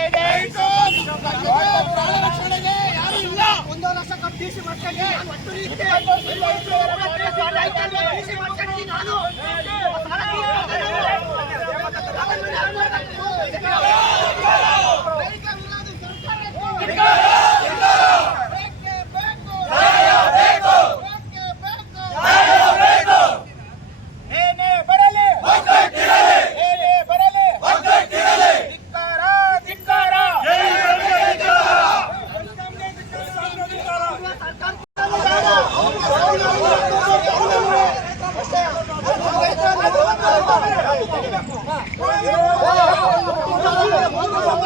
ಆಗ್ತಾ ಇದೆ. ಪ್ರಾಣ ರಕ್ಷಣೆಗೆ ಯಾರು ಇಲ್ಲ. ಒಂದು ಲಕ್ಷ ಕಪ್ ಡಿಸಿ ಮಾಡ್ಕೊಂಡು ನಾನು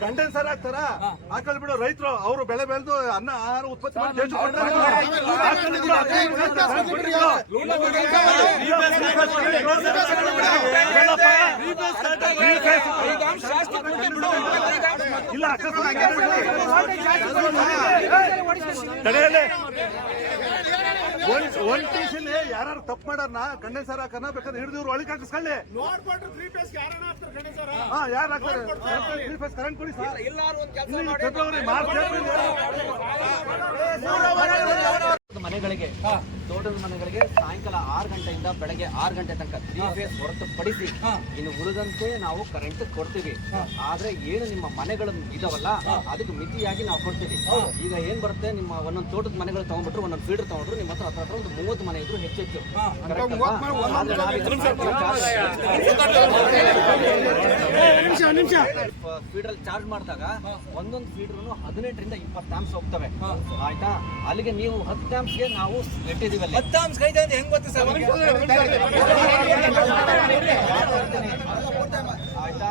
ಕಂಡೆನ್ಸರ್ ಆಗ್ತಾರ ಹಾಕಲ್ ಬಿಡು ರೈತರು ಅವರು ಬೆಳೆ ಬೆಳೆದು ಅನ್ನ ಆಹಾರ ಉತ್ಪತ್ತಿ. ಇಲ್ಲ ತಡೆಯಲ್ಲೇ ಒಂದ್ ಟೇಷನ್ ಯಾರು ತಪ್ಪು ಮಾಡಾರ್ನ ಕಂಡೆನ್ಸರ್ ಹಾಕನ ಬೇಕಾದ್ರೆ ಹಿಡಿದು ಇವ್ರು ಒಳಗೆ ಹಾಕಿಸ್ಕೊಳ್ಳಿ. ಹಾ ಯಾರು ಹಾಕ್ತಾರೆ? ಫೇಸ್ ಕರೆಂಟ್ ಕೊಡಿ ಸರ್. ಫೆಬ್ರವರಿ ಮಾರ್ಚ್ ಏಪ್ರಿಲ್ ಮನೆಗಳಿಗೆ ತೋಟದ ಮನೆಗಳಿಗೆ ಸಾಯಂಕಾಲ ಆರು ಗಂಟೆಯಿಂದ ಬೆಳಗ್ಗೆ ಆರು ಗಂಟೆ ತನಕ ತ್ರೀ ಫೇಸ್ ಹೊರತುಪಡಿಸಿ ಇನ್ನು ಉಳಿದಂತೆ ನಾವು ಕರೆಂಟ್ ಕೊಡ್ತೀವಿ. ಆದ್ರೆ ಏನು ನಿಮ್ಮ ಮನೆಗಳು ಇದಾವಲ್ಲ ಅದಕ್ಕೆ ಮಿತಿಯಾಗಿ ನಾವು ಕೊಡ್ತೀವಿ. ಈಗ ಏನ್ ಬರುತ್ತೆ ನಿಮ್ಮ ಒಂದೊಂದು ತೋಟದ ಮನೆಗಳು ತಗೊಂಡ್ಬಿಟ್ರು ಒಂದೊಂದು ಫೀಡರ್ ತಗೊಂಡ್ರು ನಿಮ್ಮ ಹತ್ರ ಹತ್ರ ಹತ್ರ ಒಂದು ಮೂವತ್ತು ಮನೆ ಇದ್ರು ಹೆಚ್ಚೆಚ್ಚು ಫೀಡರ್ ಚಾರ್ಜ್ ಮಾಡಿದಾಗ ಒಂದೊಂದು ಫೀಡರ್ ಹದಿನೆಂಟರಿಂದ ಇಪ್ಪತ್ತು ಆಂಪ್ಸ್ ಹೋಗ್ತವೆ. ಆಯ್ತಾ? ಅಲ್ಲಿಗೆ ನೀವು ಹತ್ತು ನಾವು ಇಟ್ಟಿದೀವಿ ಹೆಂಗ್ ಆಯ್ತಾ?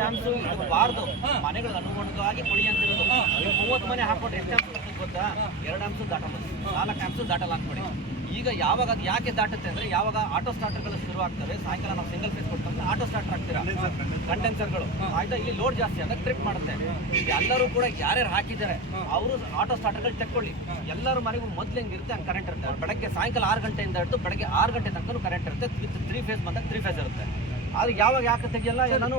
ಆಮ್ಸ್ ಇದು ಬಾರ್ದು. ಮನೆಗಳು ಅನುಗುಣವಾಗಿ ಕೊಡಿ ಅಂತಿರೋದು ನೀವು ಮೂವತ್ತು ಮನೆ ಹಾಕೊಂಡ್ರೆ ಎಷ್ಟು ಗೊತ್ತಾ? ಎರಡು ಅಂಶ ದಾಟಲ್ಲ. ನಾಲ್ಕು ಅಂಶ ದಾಟಲ್ಲ ಅನ್ಕೊಡಿ ಈಗ ಯಾವಾಗ ಅದು ಯಾಕೆ ದಾಟುತ್ತೆ ಅಂದ್ರೆ ಯಾವಾಗ ಆಟೋ ಸ್ಟಾರ್ಟರ್ಗಳು ಶುರು ಆಗ್ತವೆ ಸಾಯಂಕಾಲ ನಾವು ಸಿಂಗಲ್ ಫೇಸ್ ಕೊಟ್ಟು ಆಟೋ ಸ್ಟಾರ್ಟರ್ ಆಗ್ತೀರಾ? ಕಂಡೆನ್ಸರ್ಗಳು ಆಯ್ತಾ ಇಲ್ಲಿ ಲೋಡ್ ಜಾಸ್ತಿ ಆದಾಗ ಟ್ರಿಪ್ ಮಾಡುತ್ತೆ. ಎಲ್ಲರೂ ಕೂಡ ಯಾರ್ಯಾರು ಹಾಕಿದ್ದಾರೆ ಅವರು ಆಟೋ ಸ್ಟಾರ್ಟರ್ಗಳು ತೆಕ್ಕೊಳ್ಳಿ. ಎಲ್ಲರೂ ಮನೆಗೂ ಮೊದ್ಲು ಹೆಂಗಿರುತ್ತೆ ಹಂಗೆ ಕರೆಂಟ್ ಇರುತ್ತೆ. ಬೆಳಗ್ಗೆ ಸಾಯಂಕಾಲ ಆರು ಗಂಟೆಯಿಂದ ಹಿಡಿದು ಬೆಳಗ್ಗೆ ಆರು ಗಂಟೆ ತನಕ ಕರೆಂಟ್ ಇರುತ್ತೆ. ತ್ರೀ ಫೇಸ್ ಬಂದಾಗ ತ್ರೀ ಫೇಸ್ ಇರುತ್ತೆ. ಆದ್ರೆ ಯಾವಾಗ ಯಾಕೆ ತೆಗಿಯಲ್ಲ ನಾನು.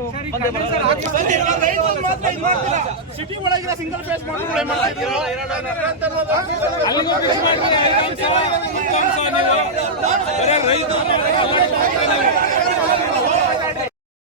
ಸಿಟಿ ಒಳಗಿರೋ ಸಿಂಗಲ್ ಫೇಸ್ ಮಾಡ್ಕೊಂಡು రైతు